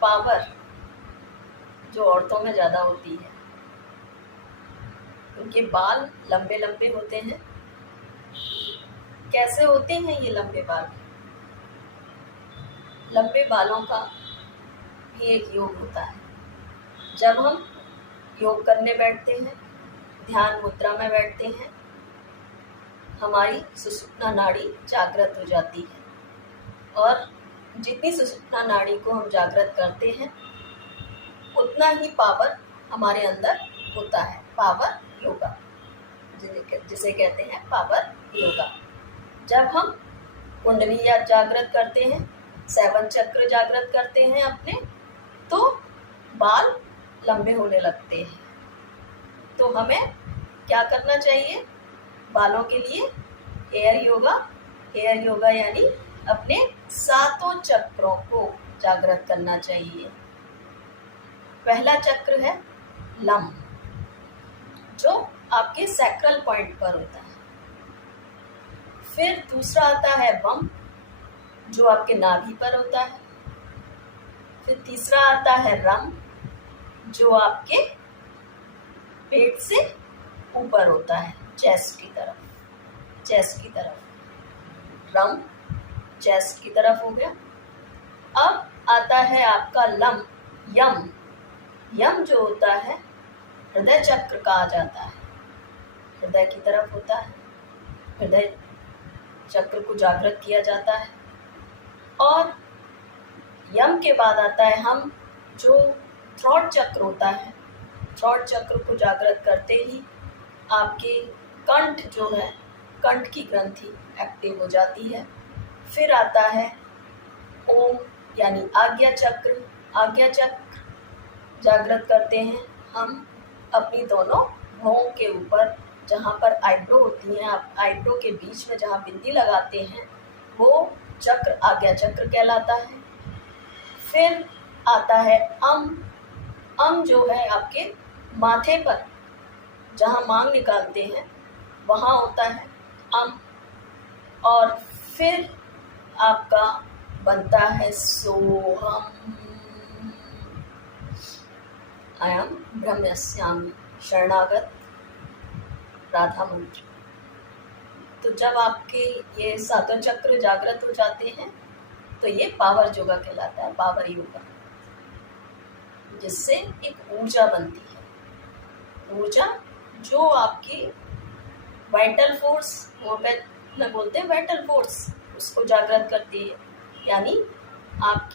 Power जो औरतों में ज़्यादा होती है, उनके बाल लंबे लंबे होते हैं। कैसे होते हैं ये लंबे बाल? लंबे बालों का भी एक योग होता है। जब हम योग करने बैठते हैं, ध्यान मुद्रा में बैठते हैं, हमारी सुषुम्ना नाड़ी जागृत हो जाती है और जितनी सुषुम्ना नाड़ी को हम जागृत करते हैं उतना ही पावर हमारे अंदर होता है। पावर योगा जिसे कहते हैं पावर योगा। जब हम कुंडली या जागृत करते हैं, 7 चक्र जागृत करते हैं अपने, तो बाल लंबे होने लगते हैं। तो हमें क्या करना चाहिए? बालों के लिए हेयर योगा। हेयर योगा यानी अपने 7 चक्रों को जागृत करना चाहिए। पहला चक्र है लम, जो आपके सैक्रल पॉइंट पर होता है। फिर दूसरा आता है वम, जो आपके नाभि पर होता है। फिर तीसरा आता है रम, जो आपके पेट से ऊपर होता है, चेस्ट की तरफ। रम चेस्ट की तरफ हो गया। अब आता है आपका लम, यम। यम जो होता है हृदय चक्र कहा जाता है, हृदय की तरफ होता है। हृदय चक्र को जागृत किया जाता है। और यम के बाद आता है हम, जो थ्रोट चक्र होता है। थ्रोट चक्र को जागृत करते ही आपके कंठ जो है, कंठ की ग्रंथि एक्टिव हो जाती है। फिर आता है ओम यानी आज्ञा चक्र। आज्ञा चक्र जागृत करते हैं हम अपनी दोनों भौं के ऊपर, जहाँ पर आईब्रो होती हैं। आप आईब्रो के बीच में जहाँ बिंदी लगाते हैं वो चक्र आज्ञा चक्र कहलाता है। फिर आता है अम। अम जो है आपके माथे पर, जहाँ मांग निकालते हैं वहाँ होता है अम। और फिर आपका बनता है सोहम। अयम ब्रह्मस्यामि शरणागत राधा मंत्र। तो जब आपके ये 7 चक्र जागृत हो जाते हैं तो ये पावर योगा कहलाता है, पावर योगा, जिससे एक ऊर्जा बनती है। ऊर्जा जो आपकी वाइटल फोर्स, होम्योपैथ में बोलते हैं वाइटल फोर्स, उसको जागृत करती है। यानी आप